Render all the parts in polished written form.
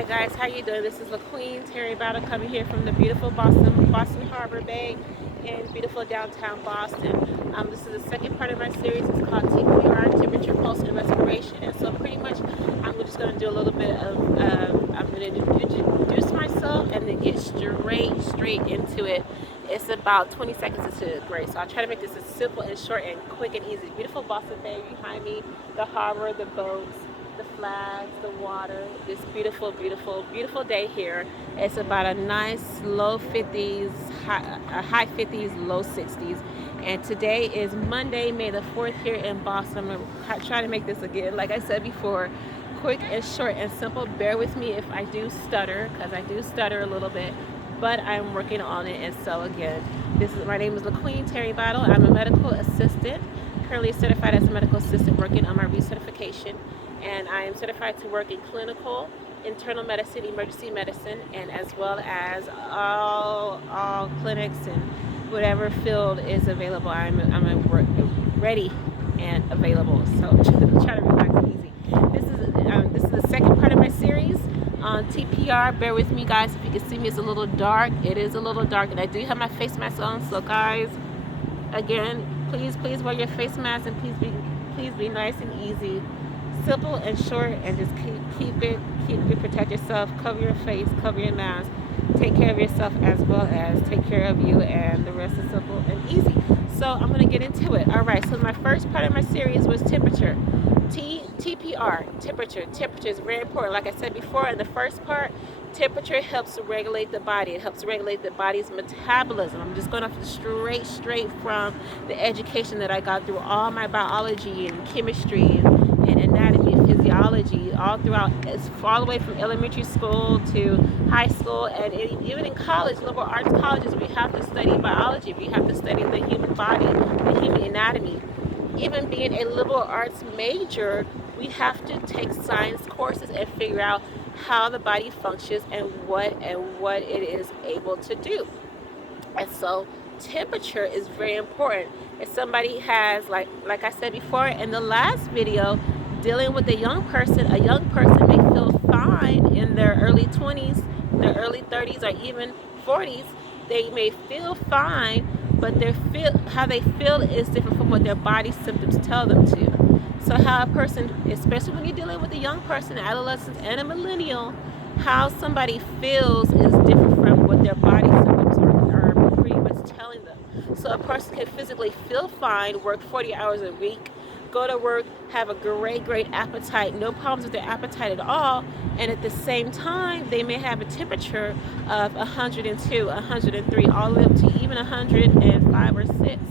Hi guys, how you doing? This is LaQueen Terry Battle coming here from the beautiful Boston Harbor Bay in beautiful downtown Boston. This is the second part of my series. It's called TPR, Temperature, Pulse, and Respiration. And so pretty much I'm just going to do a little bit of, I'm going to introduce myself and then get straight into it. It's about 20 seconds into the break. So I'll try to make this as simple and short and quick and easy. Beautiful Boston Bay behind me, the harbor, the boats, the flags, the water, this beautiful day here. It's about a nice low 50s, high 50s, low 60s. And today is Monday, May the 4th here in Boston. I'm going to try to make this again, like I said before, quick and short and simple. Bear with me if I do stutter, because I do stutter a little bit, but I'm working on it. And so again, my name is LaQueen Terry Battle. I'm a medical assistant, currently certified as a medical assistant, working on my recertification. And I am certified to work in clinical, internal medicine, emergency medicine, and as well as all clinics and whatever field is available. I'm ready and available. So try to relax and easy. This is the second part of my series on TPR. Bear with me, guys. If you can see me, it's a little dark. It is a little dark, and I do have my face mask on. So, guys, again, please wear your face mask, and please be nice and easy. Simple and short, and just keep it, protect yourself, cover your face, cover your mask, take care of yourself as well as take care of you, and the rest is simple and easy. So I'm going to get into it. All right, so my first part of my series was temperature. TPR, temperature is very important. Like I said before in the first part, temperature helps to regulate the body. It helps to regulate the body's metabolism. I'm just going off straight from the education that I got through all my biology and chemistry and anatomy and physiology all throughout. It's all the way from elementary school to high school, and even in college, liberal arts colleges, we have to study biology. We have to study the human body, the human anatomy. Even being a liberal arts major, we have to take science courses and figure out how the body functions and what it is able to do. And so temperature is very important. If somebody has, like I said before in the last video, dealing with a young person may feel fine in their early 20s, their early 30s, or even 40s. They may feel fine, but how they feel is different from what their body symptoms tell them to. So how a person, especially when you're dealing with a young person, an adolescent, and a millennial, how somebody feels is different from what their body symptoms are pretty much telling them. So a person can physically feel fine, work 40 hours a week, go to work, have a great appetite, no problems with their appetite at all, and at the same time they may have a temperature of 102, 103, all the way up to even 105 or 6,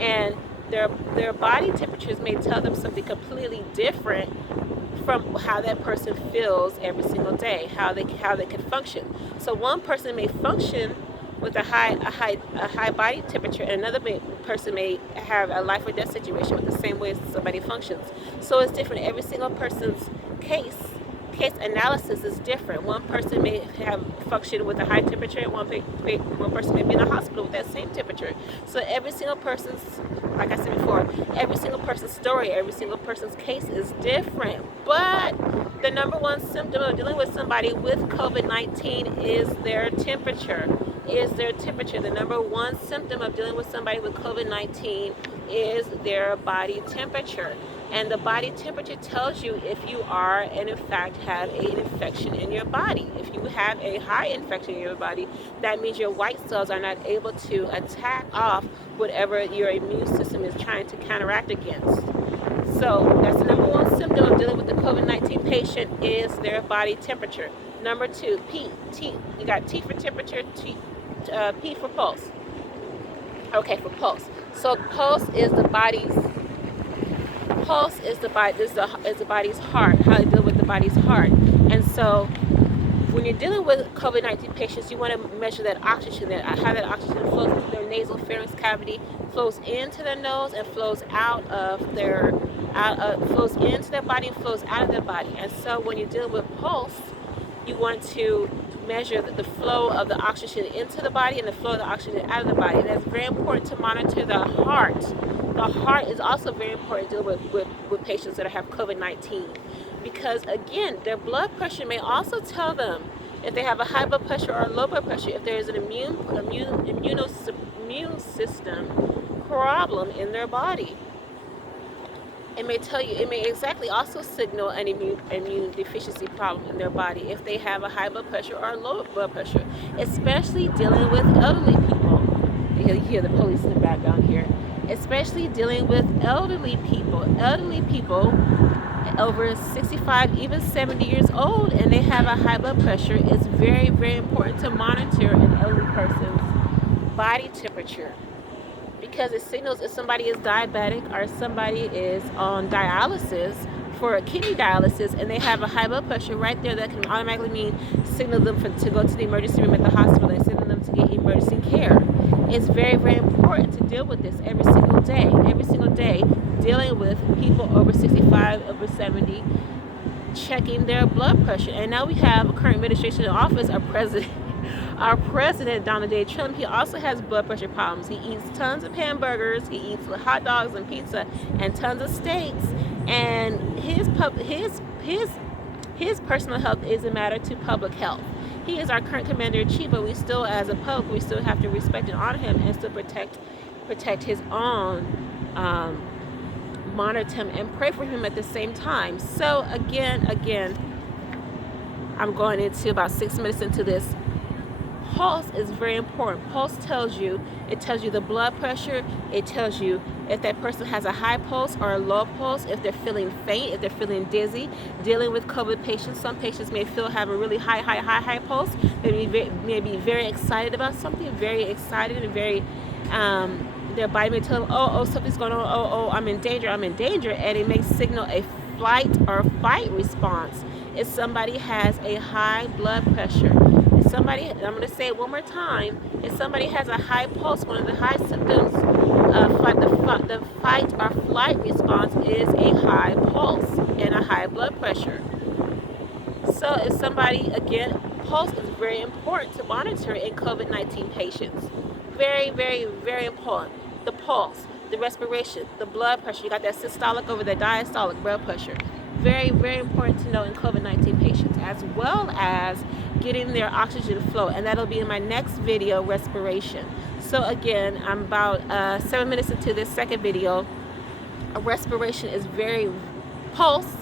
and their body temperatures may tell them something completely different from how that person feels every single day, how they can function. So one person may function with a high body temperature, and another person may have a life or death situation with the same way as somebody functions. So it's different. Every single person's case analysis is different. One person may have functioned with a high temperature, and one person may be in a hospital with that same temperature. So every single person's, like I said before, every single person's story, every single person's case is different. But the number one symptom of dealing with somebody with COVID-19 is their temperature. The number one symptom of dealing with somebody with COVID-19 is their body temperature. And the body temperature tells you if you are, and in fact, have an infection in your body. If you have a high infection in your body, that means your white cells are not able to attack off whatever your immune system is trying to counteract against. So that's the number one symptom of dealing with the COVID-19 patient is their body temperature. Number two, T. You got T for temperature, P for pulse. Okay, for pulse. So pulse is the body's heart, how to deal with the body's heart. And so when you're dealing with COVID-19 patients, you want to measure that oxygen, how that oxygen flows into their nasal pharynx cavity, flows into their nose, and flows flows into their body and flows out of their body. And so when you're dealing with pulse, you want to measure the flow of the oxygen into the body and the flow of the oxygen out of the body. And that's very important to monitor the heart. The heart is also very important to deal with patients that have COVID-19, because again, their blood pressure may also tell them if they have a high blood pressure or low blood pressure, if there is an immune system problem in their body. It may tell you, it may exactly also signal an immune deficiency problem in their body if they have a high blood pressure or low blood pressure, especially dealing with elderly people. You hear the police in the background here. Especially dealing with elderly people. Elderly people over 65, even 70 years old, and they have a high blood pressure. It's very, very important to monitor an elderly person's body temperature, because it signals if somebody is diabetic or somebody is on dialysis for kidney dialysis and they have a high blood pressure. Right there, that can automatically mean signal them to go to the emergency room at the hospital and signal them to get emergency care. It's very, very important to deal with this every single day, dealing with people over 65, over 70, checking their blood pressure. And now we have a current administration in office, our president, Donald J. Trump. He also has blood pressure problems. He eats tons of hamburgers, he eats hot dogs and pizza and tons of steaks. And his personal health is a matter to public health. He is our current commander-in-chief, but we still, as a public, we still have to respect and honor him and still protect his own, monitor him and pray for him at the same time. So again, I'm going into about 6 minutes into this. Pulse is very important. Pulse tells you the blood pressure. It tells you if that person has a high pulse or a low pulse, if they're feeling faint, if they're feeling dizzy. Dealing with COVID patients, some patients may have a really high pulse. They may be very excited about something, very excited and very, their body may tell them, oh, something's going on, oh, I'm in danger, and it may signal a flight or fight response if somebody has a high blood pressure. I'm going to say it one more time. If somebody has a high pulse, one of the high symptoms of the fight or flight response is a high pulse and a high blood pressure. So if somebody, again, pulse is very important to monitor in COVID-19 patients. Very, very, very important. The pulse, the respiration, the blood pressure. You got that systolic over the diastolic blood pressure. Very, very important to know in COVID-19 patients, as well as getting their oxygen flow. And that'll be in my next video, respiration. So again, I'm about 7 minutes into this second video. Respiration is very pulse.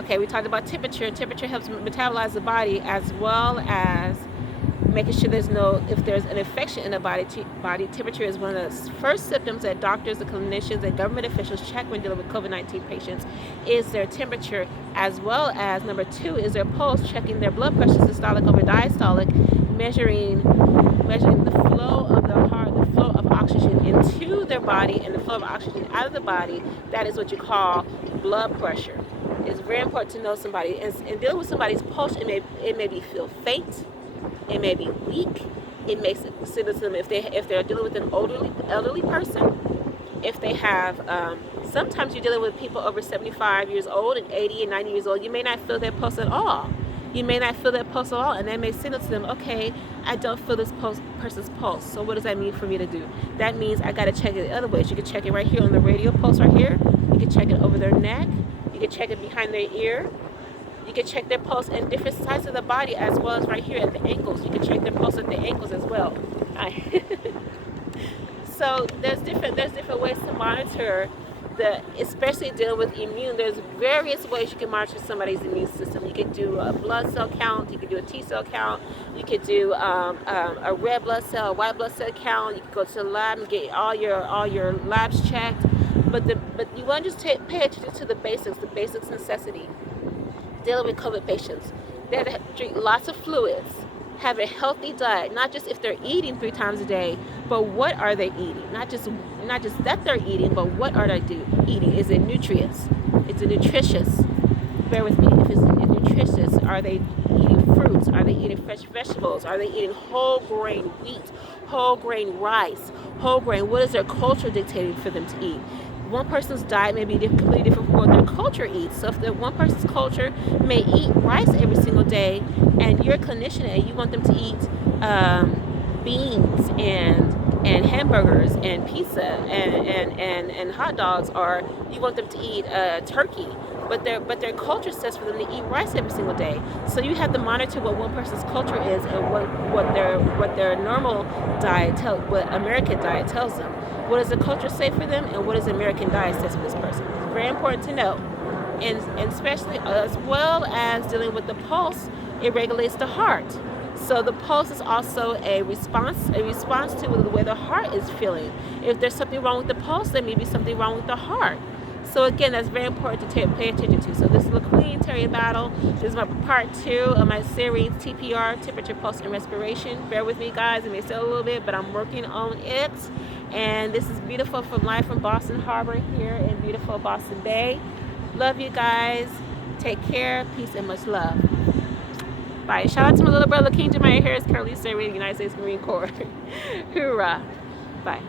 Okay, we talked about temperature. Temperature helps metabolize the body, as well as making sure if there's an infection in the body. Temperature is one of the first symptoms that doctors, the clinicians, and government officials check when dealing with COVID-19 patients, is their temperature, as well as number 2 is their pulse, checking their blood pressure, systolic over diastolic, measuring the flow of the heart, the flow of oxygen into their body and the flow of oxygen out of the body. That is what you call blood pressure. It's very important to know somebody. And dealing with somebody's pulse, it may be feel faint. It may be weak. It makes it signal to them if they're dealing with an elderly person. If they have, sometimes you're dealing with people over 75 years old and 80 and 90 years old. You may not feel their pulse at all. And that may signal to them, okay, I don't feel this person's pulse. So what does that mean for me to do? That means I got to check it other ways. You can check it right here on the radial pulse right here. You can check it over their neck. You can check it behind their ear. You can check their pulse in different sides of the body, as well as right here at the ankles. You can check their pulse at the ankles as well. So there's different ways to monitor especially dealing with immune. There's various ways you can monitor somebody's immune system. You can do a blood cell count. You can do a T cell count. You could do a red blood cell, a white blood cell count. You can go to the lab and get all your labs checked. But you want to just pay attention to the basics necessity. Dealing with COVID patients, they have to drink lots of fluids, have a healthy diet, not just if they're eating 3 times a day, but what are they eating? Not just that they're eating, but what are they eating? Is it nutritious? Is it nutritious? Bear with me. If it's nutritious, are they eating fruits? Are they eating fresh vegetables? Are they eating whole grain wheat, whole grain rice, whole grain? What is their culture dictating for them to eat? One person's diet may be completely different from what their culture eats. So if one person's culture may eat rice every single day, and you're a clinician and you want them to eat beans and hamburgers and pizza and hot dogs, or you want them to eat turkey, but their culture says for them to eat rice every single day. So you have to monitor what one person's culture is and what their normal diet what American diet tells them. What does the culture say for them, and what does the American diet says for this person? It's very important to know, and especially as well as dealing with the pulse, it regulates the heart. So the pulse is also a response to the way the heart is feeling. If there's something wrong with the pulse, there may be something wrong with the heart. So again, that's very important to pay attention to. So this is LaQueen Terry Battle. This is my part 2 of my series, TPR, temperature, pulse, and respiration. Bear with me, guys. It may still a little bit, but I'm working on it. And this is beautiful from live from Boston Harbor here in beautiful Boston Bay. Love you guys. Take care. Peace and much love. Bye. Shout out to my little brother, King Jemiah Harris, currently serving the United States Marine Corps. Hoorah. Bye.